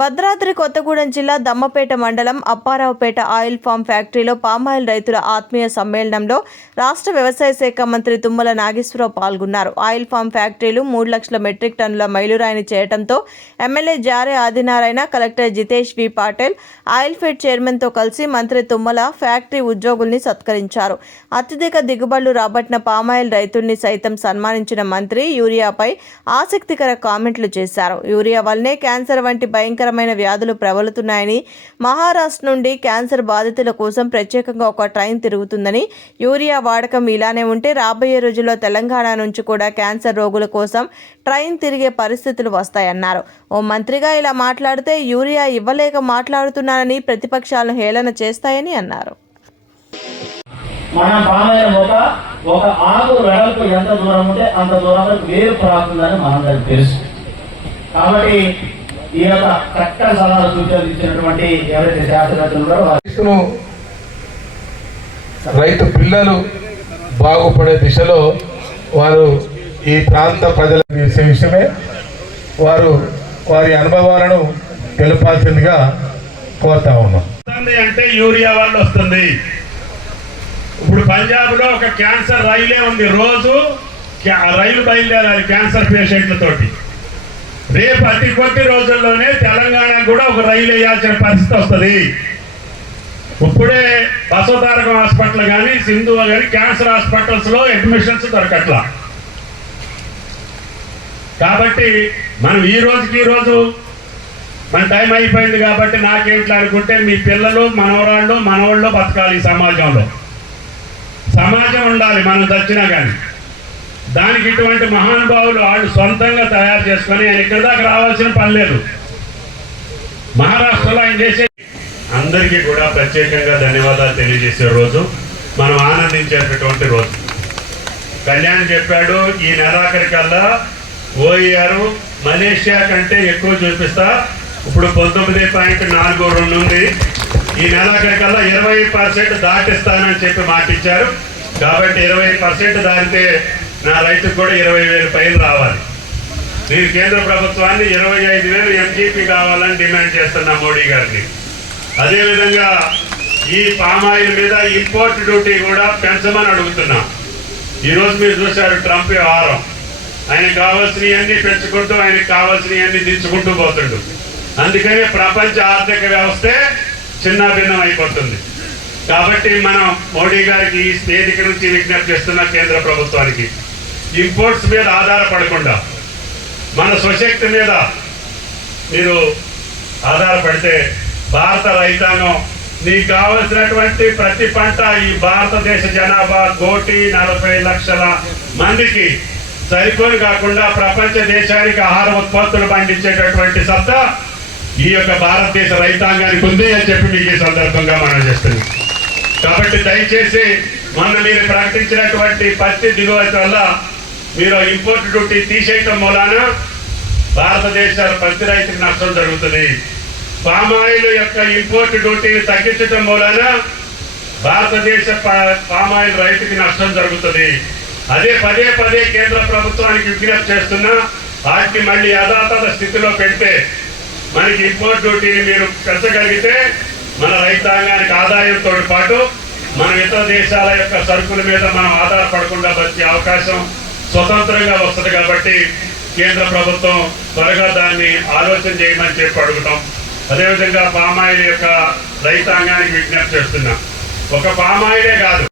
భద్రాద్రి కొత్తగూడెం జిల్లా దమ్మపేట మండలం Apparaopeta oil form ఫ్యాక్టరీలో పామాయిల్ రైతుల ఆత్మీయ సమ్మేళనంలో రాష్ట్ర వ్యవసాయ శాఖ మంత్రి తుమ్మల నాగేశ్వరరావు పాల్గొన్నారు. ఆయిల్ ఫామ్ ఫ్యాక్టరీలు మూడు లక్షల మెట్రిక్ టన్నుల మైలురాయిని చేయడంతో MLA Jare Adinarayana collector Jitesh V. Patil oil fed చైర్మన్తో కలిసి మంత్రి తుమ్మల ఫ్యాక్టరీ ఉద్యోగుల్ని సత్కరించారు. అత్యధిక దిగుబడులు రాబట్టిన పామాయిల్ రైతుల్ని సైతం సన్మానించిన మంత్రి యూరియాపై ఆసక్తికర కామెంట్లు చేశారు. యూరియా వల్లనే క్యాన్సర్ వంటి భయంకర భయంకరమైన వ్యాధులు ప్రబలుతున్నాయని మహారాష్ట్ర నుండి క్యాన్సర్ బాధితుల కోసం ప్రత్యేకంగా ఒక ట్రైన్ తిరుగుతుందని యూరియా వాడకం ఇలానే ఉంటే రాబోయే రోజుల్లో తెలంగాణ నుంచి కూడా క్యాన్సర్ రోగుల కోసం ట్రైన్ తిరిగే పరిస్థితులు వస్తాయన్నారు. ఓ మంత్రిగా ఇలా మాట్లాడితే యూరియా ఇవ్వలేక మాట్లాడుతున్నానని ప్రతిపక్షాలను హేళన చేస్తాయని అన్నారు. మన పామైన ఒక ఒక ఆకు వెడల్పు ఎంత దూరం ఉంటే అంత దూరం వరకు వేరు ప్రాంతుందని మనందరికి తెలుసు. కాబట్టి ఈ యొక్క చక్కని సలహా సూచనలు ఇచ్చినటువంటి ఎవరైతే శాస్త్రవేత్తలు ఉన్నారో వారు రైతును రైతు పిల్లలు బాగుపడే దిశలో వారు ఈ ప్రాంత ప్రజలకు చేసే విషయమే. వారు వారి అనుభవాలను తెలపాల్సిందిగా కోరుతా ఉన్నాం. అంటే యూరియా వల్ల వస్తుంది. ఇప్పుడు పంజాబ్లో ఒక క్యాన్సర్ రైలే ఉంది. రోజు రైలు బయలుదేరాలి క్యాన్సర్ పేషెంట్లతోటి. రేపు అతి కొద్ది రోజుల్లోనే తెలంగాణ కూడా ఒక రైలు వేయాల్సిన పరిస్థితి వస్తుంది. ఇప్పుడే బసవతారకం హాస్పిటల్ కానీ సింధు కానీ క్యాన్సర్ హాస్పిటల్స్లో అడ్మిషన్స్ దొరకట్లా. కాబట్టి మనం ఈ రోజుకి ఈ రోజు మన టైం అయిపోయింది కాబట్టి నాకేంట్లా అనుకుంటే మీ పిల్లలు మనవరాళ్ళు మనవాళ్ళు బతకాలి సమాజంలో. సమాజం ఉండాలి మనం చచ్చినా కానీ దానికి ఇటువంటి మహానుభావులు వాళ్ళు సొంతంగా తయారు చేసుకొని ఆయన ఇక్కడ దాకా రావాల్సిన పని లేదు. మహారాష్ట్రలో ఆయన చేసే అందరికీ కూడా ప్రత్యేకంగా ధన్యవాదాలు తెలియజేసే రోజు మనం ఆనందించేటటువంటి రోజు. కళ్యాణ్ చెప్పాడు ఈ నెలాఖరికల్లా ఓఈఆర్ మలేషియా కంటే ఎక్కువ చూపిస్తా. ఇప్పుడు పంతొమ్మిది పాయింట్ నాలుగు రెండు ఉంది. ఈ నెలాఖరికల్లా ఇరవై పర్సెంట్ దాటిస్తానని చెప్పి మాటిచ్చారు. కాబట్టి ఇరవై పర్సెంట్ దాటితే నా రైతుకు కూడా ఇరవై వేలు పైన రావాలి. నేను కేంద్ర ప్రభుత్వాన్ని ఇరవై ఐదు వేలు ఎంజీపీ కావాలని డిమాండ్ చేస్తున్నా మోడీ గారిని. అదేవిధంగా ఈ పామాయిల్ మీద ఇంపోర్ట్ డ్యూటీ కూడా పెంచమని అడుగుతున్నాం. ఈరోజు మీరు చూశారు ట్రంప్ వ్యవహారం. ఆయన కావాల్సినవన్నీ పెంచుకుంటూ ఆయనకు కావాల్సినవన్నీ దించుకుంటూ పోతుండు. అందుకనే ప్రపంచ ఆర్థిక వ్యవస్థే చిన్న భిన్నం అయిపోతుంది. కాబట్టి మనం మోడీ గారికి ఈ వేదిక నుంచి విజ్ఞప్తి చేస్తున్న కేంద్ర ప్రభుత్వానికి ఇంపోర్ట్స్ మీద ఆధారపడకుండా మన స్వశక్తి మీద మీరు ఆధారపడితే భారత రైతాంగం నీకు కావలసినటువంటి ప్రతి పంట ఈ భారతదేశ జనాభా కోటి నలభై లక్షల మందికి సరిపోని కాకుండా ప్రపంచ దేశానికి ఆహార ఉత్పత్తులు పండించేటటువంటి సత్తా ఈ యొక్క భారతదేశ రైతాంగానికి ఉంది అని చెప్పి మీకు ఈ సందర్భంగా మనం చేస్తున్నాం. కాబట్టి దయచేసి మొన్న మీరు ప్రకటించినటువంటి పత్తి దిగువతి వల్ల మీరు ఇంపోర్ట్ డ్యూటీ తీసేయటం మూలాన భారతదేశ పత్తి రైతుకి నష్టం జరుగుతుంది. పామాయిల్ యొక్క ఇంపోర్ట్ డ్యూటీని తగ్గించడం మూలాన భారతదేశ పా- పామాయిల్ రైతుకి నష్టం జరుగుతుంది. అదే పదే పదే కేంద్ర ప్రభుత్వానికి విజ్ఞప్తి చేస్తున్నా వాటిని మళ్ళీ యథాతథ స్థితిలో పెడితే మనకి ఇంపోర్ట్ డ్యూటీని మీరు పెంచగలిగితే మన రైతాంగానికి ఆదాయంతో పాటు మన ఇతర దేశాల యొక్క సరుకుల మీద మనం ఆధారపడకుండా బతికే అవకాశం స్వతంత్రంగా వస్తుంది కాబట్టి కేంద్ర ప్రభుత్వం త్వరగా దాన్ని ఆలోచన చేయమని చెప్పి అడుగుతాం. అదేవిధంగా పామాయిల్ యొక్క రైతాంగానికి విజ్ఞప్తి చేస్తున్నాం. ఒక పామాయిలే కాదు.